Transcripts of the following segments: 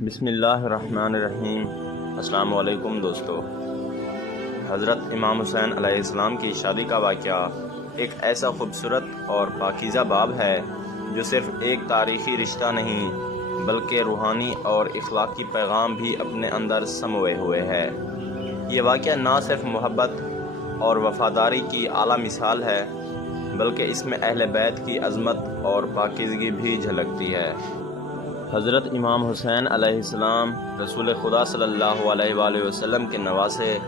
بسم اللہ الرحمن الرحیم۔ السلام علیکم دوستو۔ حضرت امام حسین علیہ السلام کی شادی کا واقعہ ایک ایسا خوبصورت اور پاکیزہ باب ہے جو صرف ایک تاریخی رشتہ نہیں بلکہ روحانی اور اخلاقی پیغام بھی اپنے اندر سموئے ہوئے ہے۔ یہ واقعہ نہ صرف محبت اور وفاداری کی اعلیٰ مثال ہے بلکہ اس میں اہل بیت کی عظمت اور پاکیزگی بھی جھلکتی ہے۔ حضرت امام حسین علیہ السلام رسول خدا صلی اللہ علیہ وآلہ وسلم کے نواسے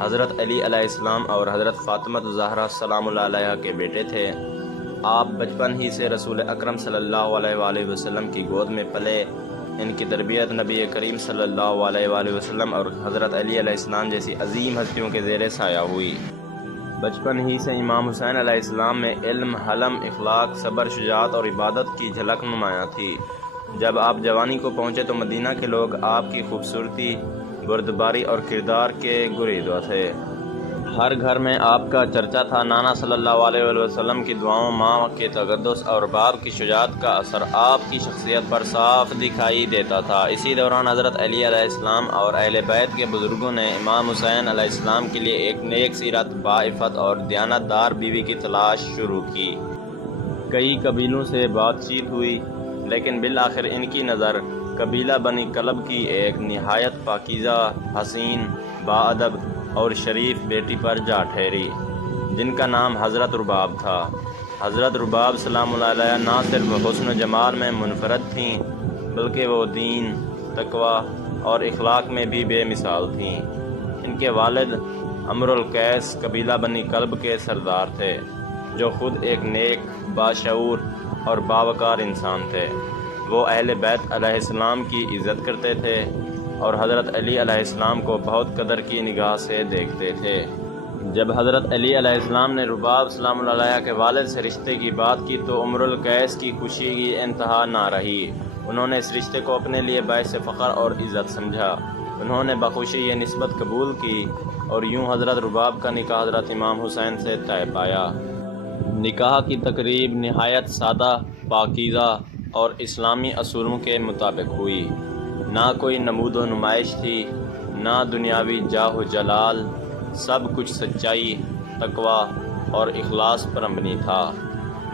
حضرت علی علیہ السلام اور حضرت فاطمہ الزہرا سلام اللہ علیہا کے بیٹے تھے۔ آپ بچپن ہی سے رسول اکرم صلی اللہ علیہ وآلہ وسلم کی گود میں پلے۔ ان کی تربیت نبی کریم صلی اللہ علیہ وآلہ وسلم اور حضرت علی علیہ السلام جیسی عظیم ہستیوں کے زیر سایہ ہوئی۔ بچپن ہی سے امام حسین علیہ السلام میں علم، حلم، اخلاق، صبر، شجاعت اور عبادت کی جھلک نمایاں تھی۔ جب آپ جوانی کو پہنچے تو مدینہ کے لوگ آپ کی خوبصورتی، بردباری اور کردار کے گریزاں تھے۔ ہر گھر میں آپ کا چرچا تھا۔ نانا صلی اللہ علیہ وسلم کی دعاؤں، ماں کے تقدس اور باپ کی شجاعت کا اثر آپ کی شخصیت پر صاف دکھائی دیتا تھا۔ اسی دوران حضرت علی علیہ السلام اور اہل بیت کے بزرگوں نے امام حسین علیہ السلام کے لیے ایک نیک سیرت، باعفت اور دیانت دار بیوی کی تلاش شروع کی۔ کئی قبیلوں سے بات چیت ہوئی لیکن بالآخر ان کی نظر قبیلہ بنی کلب کی ایک نہایت پاکیزہ، حسین، باادب اور شریف بیٹی پر جا ٹھہری جن کا نام حضرت رباب تھا۔ حضرت رباب سلام اللہ علیہ نہ صرف حسن و جمال میں منفرد تھیں بلکہ وہ دین، تقوی اور اخلاق میں بھی بے مثال تھیں۔ ان کے والد امر القیس قبیلہ بنی کلب کے سردار تھے جو خود ایک نیک، باشعور اور باوقار انسان تھے۔ وہ اہل بیت علیہ السلام کی عزت کرتے تھے اور حضرت علی علیہ السلام کو بہت قدر کی نگاہ سے دیکھتے تھے۔ جب حضرت علی علیہ السلام نے رباب سلام اللہ علیہ کے والد سے رشتے کی بات کی تو امر القیس کی خوشی کی انتہا نہ رہی۔ انہوں نے اس رشتے کو اپنے لیے باعث فخر اور عزت سمجھا۔ انہوں نے بخوشی یہ نسبت قبول کی اور یوں حضرت رباب کا نکاح حضرت امام حسین سے طے پایا۔ نکاح کی تقریب نہایت سادہ، پاکیزہ اور اسلامی اصولوں کے مطابق ہوئی۔ نہ کوئی نمود و نمائش تھی، نہ دنیاوی جاہ و جلال، سب کچھ سچائی، تقوی اور اخلاص پر مبنی تھا۔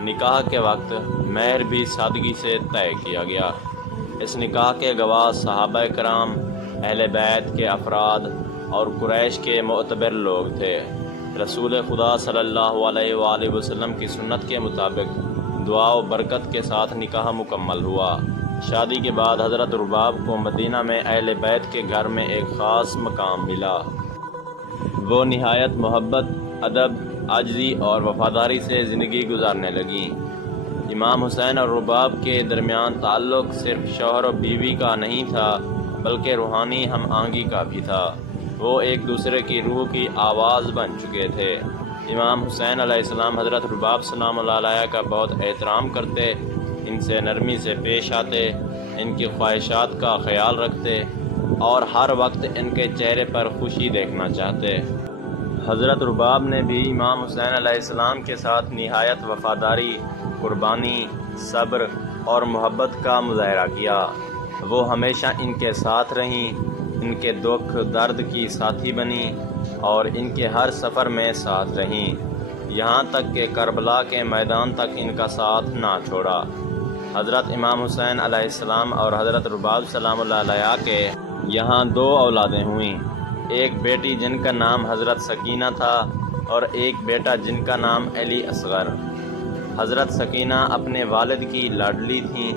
نکاح کے وقت مہر بھی سادگی سے طے کیا گیا۔ اس نکاح کے گواہ صحابہ کرام، اہل بیت کے افراد اور قریش کے معتبر لوگ تھے۔ رسول خدا صلی اللہ علیہ وآلہ وسلم کی سنت کے مطابق دعا و برکت کے ساتھ نکاح مکمل ہوا۔ شادی کے بعد حضرت رباب کو مدینہ میں اہل بیت کے گھر میں ایک خاص مقام ملا۔ وہ نہایت محبت، ادب، عاجزی اور وفاداری سے زندگی گزارنے لگیں۔ امام حسین اور رباب کے درمیان تعلق صرف شوہر و بیوی کا نہیں تھا بلکہ روحانی ہم آہنگی کا بھی تھا۔ وہ ایک دوسرے کی روح کی آواز بن چکے تھے۔ امام حسین علیہ السلام حضرت رباب سلام اللہ علیہ کا بہت احترام کرتے، ان سے نرمی سے پیش آتے، ان کی خواہشات کا خیال رکھتے اور ہر وقت ان کے چہرے پر خوشی دیکھنا چاہتے۔ حضرت رباب نے بھی امام حسین علیہ السلام کے ساتھ نہایت وفاداری، قربانی، صبر اور محبت کا مظاہرہ کیا۔ وہ ہمیشہ ان کے ساتھ رہیں، ان کے دکھ درد کی ساتھی بنی اور ان کے ہر سفر میں ساتھ رہیں، یہاں تک کہ کربلا کے میدان تک ان کا ساتھ نہ چھوڑا۔ حضرت امام حسین علیہ السلام اور حضرت رباب سلام اللہ علیہ کے یہاں دو اولادیں ہوئیں، ایک بیٹی جن کا نام حضرت سکینہ تھا اور ایک بیٹا جن کا نام علی اصغر۔ حضرت سکینہ اپنے والد کی لاڈلی تھیں۔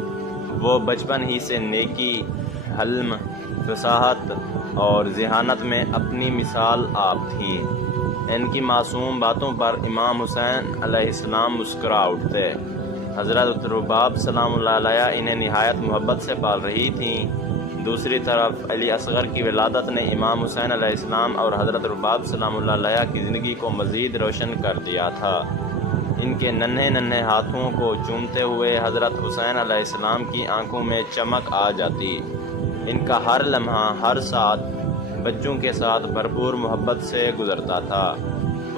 وہ بچپن ہی سے نیکی، حلم، فصاحت اور ذہانت میں اپنی مثال آپ تھیں۔ ان کی معصوم باتوں پر امام حسین علیہ السلام مسکرا اٹھتے۔ حضرت رباب سلام اللہ علیہ انہیں نہایت محبت سے پال رہی تھیں۔ دوسری طرف علی اصغر کی ولادت نے امام حسین علیہ السلام اور حضرت رباب سلام اللہ علیہ کی زندگی کو مزید روشن کر دیا تھا۔ ان کے ننھے ننھے ہاتھوں کو چومتے ہوئے حضرت حسین علیہ السلام کی آنکھوں میں چمک آ جاتی۔ ان کا ہر لمحہ، ہر ساتھ بچوں کے ساتھ بھرپور محبت سے گزرتا تھا۔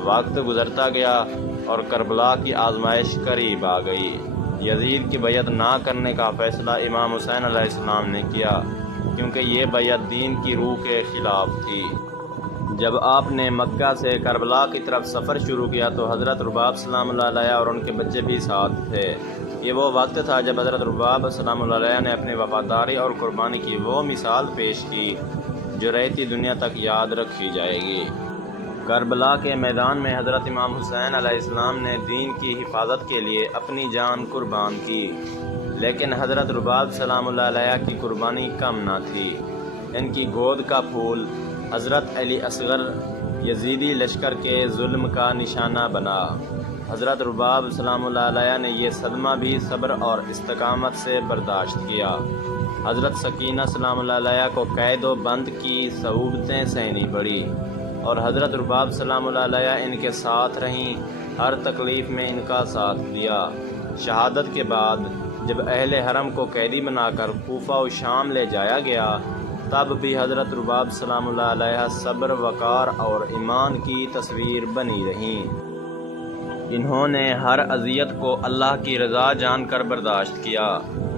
وقت گزرتا گیا اور کربلا کی آزمائش قریب آ گئی۔ یزید کی بیعت نہ کرنے کا فیصلہ امام حسین علیہ السلام نے کیا۔ کیونکہ یہ بیعت دین کی روح کے خلاف تھی۔ جب آپ نے مکہ سے کربلا کی طرف سفر شروع کیا تو حضرت رباب سلام اللہ علیہ اور ان کے بچے بھی ساتھ تھے۔ یہ وہ وقت تھا جب حضرت رباب سلام اللہ علیہ نے اپنی وفاداری اور قربانی کی وہ مثال پیش کی جو رہتی دنیا تک یاد رکھی جائے گی۔ کربلا کے میدان میں حضرت امام حسین علیہ السلام نے دین کی حفاظت کے لیے اپنی جان قربان کی، لیکن حضرت رباب سلام اللہ علیہ کی قربانی کم نہ تھی۔ ان کی گود کا پھول حضرت علی اصغر یزیدی لشکر کے ظلم کا نشانہ بنا۔ حضرت رباب سلام اللہ علیہ نے یہ صدمہ بھی صبر اور استقامت سے برداشت کیا۔ حضرت سکینہ سلام اللہ علیہ کو قید و بند کی صعوبتیں سہنی پڑی اور حضرت رباب سلام اللہ علیہ ان کے ساتھ رہیں، ہر تکلیف میں ان کا ساتھ دیا۔ شہادت کے بعد جب اہل حرم کو قیدی بنا کر کوفہ و شام لے جایا گیا، تب بھی حضرت رباب سلام اللہ علیہ صبر، وقار اور ایمان کی تصویر بنی رہیں۔ انہوں نے ہر اذیت کو اللہ کی رضا جان کر برداشت کیا۔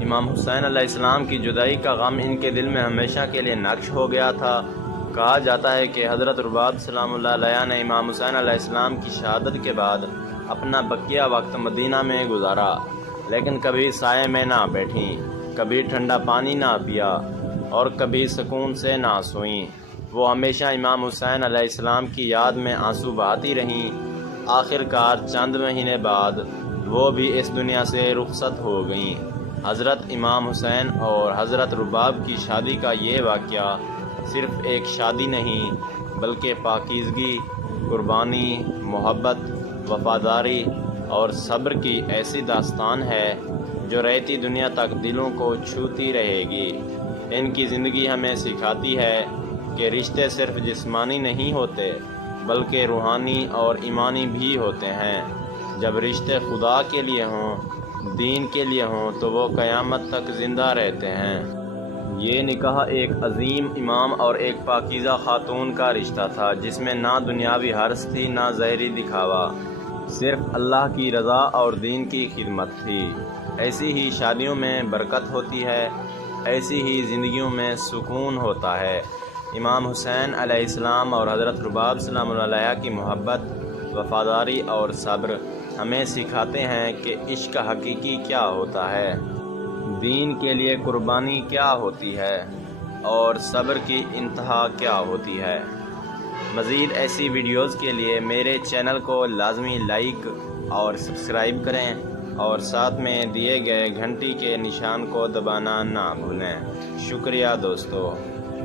امام حسین علیہ السلام کی جدائی کا غم ان کے دل میں ہمیشہ کے لیے نقش ہو گیا تھا۔ کہا جاتا ہے کہ حضرت رباب سلام اللہ علیہ نے امام حسین علیہ السلام کی شہادت کے بعد اپنا بقیہ وقت مدینہ میں گزارا، لیکن کبھی سائے میں نہ بیٹھیں، کبھی ٹھنڈا پانی نہ پیا اور کبھی سکون سے نہ سوئیں۔ وہ ہمیشہ امام حسین علیہ السلام کی یاد میں آنسو بہاتی رہیں۔ آخر کار چند مہینے بعد وہ بھی اس دنیا سے رخصت ہو گئیں۔ حضرت امام حسین اور حضرت رباب کی شادی کا یہ واقعہ صرف ایک شادی نہیں بلکہ پاکیزگی، قربانی، محبت، وفاداری اور صبر کی ایسی داستان ہے جو رہتی دنیا تک دلوں کو چھوتی رہے گی۔ ان کی زندگی ہمیں سکھاتی ہے کہ رشتے صرف جسمانی نہیں ہوتے بلکہ روحانی اور ایمانی بھی ہوتے ہیں۔ جب رشتے خدا کے لیے ہوں، دین کے لیے ہوں تو وہ قیامت تک زندہ رہتے ہیں۔ یہ نکاح ایک عظیم امام اور ایک پاکیزہ خاتون کا رشتہ تھا جس میں نہ دنیاوی حرص تھی نہ ظاہری دکھاوا، صرف اللہ کی رضا اور دین کی خدمت تھی۔ ایسی ہی شادیوں میں برکت ہوتی ہے، ایسی ہی زندگیوں میں سکون ہوتا ہے۔ امام حسین علیہ السلام اور حضرت رباب سلام اللہ علیہ کی محبت، وفاداری اور صبر ہمیں سکھاتے ہیں کہ عشق حقیقی کیا ہوتا ہے، دین کے لیے قربانی کیا ہوتی ہے اور صبر کی انتہا کیا ہوتی ہے۔ مزید ایسی ویڈیوز کے لیے میرے چینل کو لازمی لائک اور سبسکرائب کریں اور ساتھ میں دیے گئے گھنٹی کے نشان کو دبانا نہ بھولیں۔ شکریہ دوستو۔